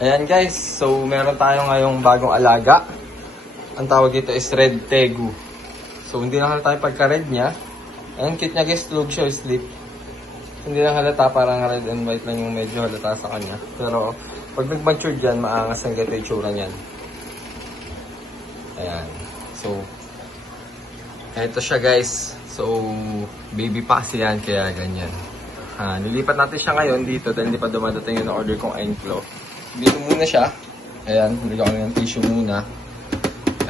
Ayan guys, so meron tayo ngayong bagong alaga. Ang tawag dito is Red Tegu. So hindi lang halata yung pagka-red niya. Ayan, cute niya guys, tulog siya, sleep. Hindi lang halata, parang red and white lang yung medyo halata sa kanya. Pero pag nag-mature dyan, maangas ang gato yung tsura niyan. Ayan, so ito siya guys. So baby pa kasi yan, kaya ganyan. Nilipat natin siya ngayon dito dahil hindi pa dumadating yung order kong Enclo. Dito muna siya. Ayan, nilagyan ko ng tissue muna.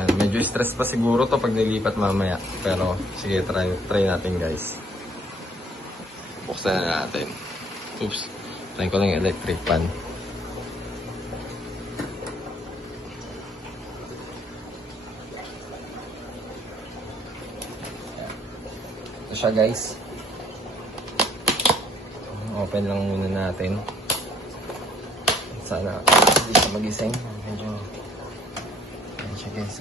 Ayan, medyo stress pa siguro to pag nilipat mamaya. Pero sige, try natin guys. Buksan na natin. Oops, try ko lang yung electric pan. Ito siya guys. Open lang muna natin. Sana hindi siya magising. Medyo ayan siya guys.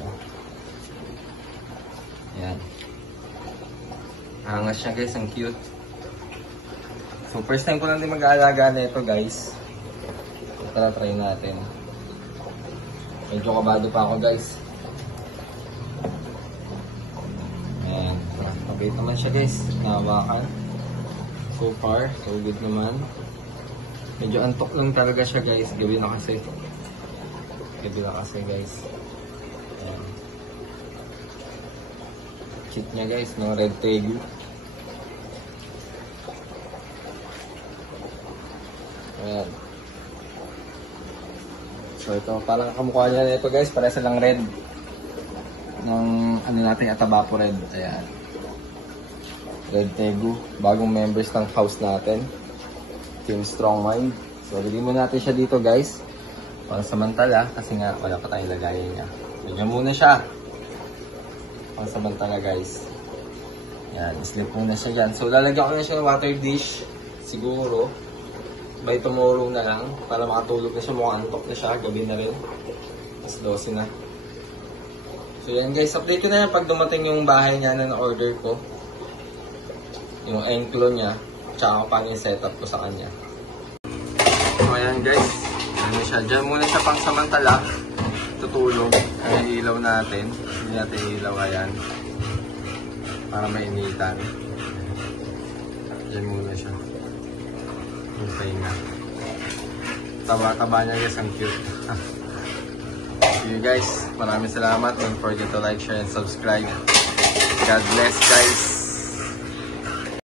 Ayan. Angas siya guys. Ang cute. So first time ko lang din mag-aalaga na ito guys. Tara try natin. Medyo kabado pa ako guys. Ayan. Mabait naman siya guys. Nahawakan. So far, so good naman. Medyo antok lang talaga siya guys. Gabi na kasi. Gabi na kasi guys. Ayan. Cute niya guys, no? Red Tegu. Ayan. So ito, parang kamukha niya na ito guys. Parehas lang red. Ng ano natin, Atabapo Red. Ayan. Red Tegu. Bagong members ng house natin. Team Strong Mind. So, lagyan muna natin siya dito guys. Pang samantala, kasi nga wala pa tayong lagayan niya. Lagyan muna siya. Pang samantala guys. Yan, sleep muna siya dyan. So, lalagyan ko na siya ng water dish. Siguro, by tomorrow na lang. Para makatulog na siya. Mukhang antok na siya. Gabi na rin. Mas 12 na. So, yan guys. Update ko na yan pag dumating yung bahay niya na order ko. Yung Enclo niya. Tsaka paano yung setup ko sa kanya. So ayan guys, ano siya, dyan muna siya pang samantala. Tutulog, ang ilaw natin. Hindi natin ilaw, ayan. Para mainitan. Dyan muna siya. Yung pahinga. Taba-taba niya guys, ang cute. See you guys, maraming salamat. Don't forget to like, share, and subscribe. God bless guys.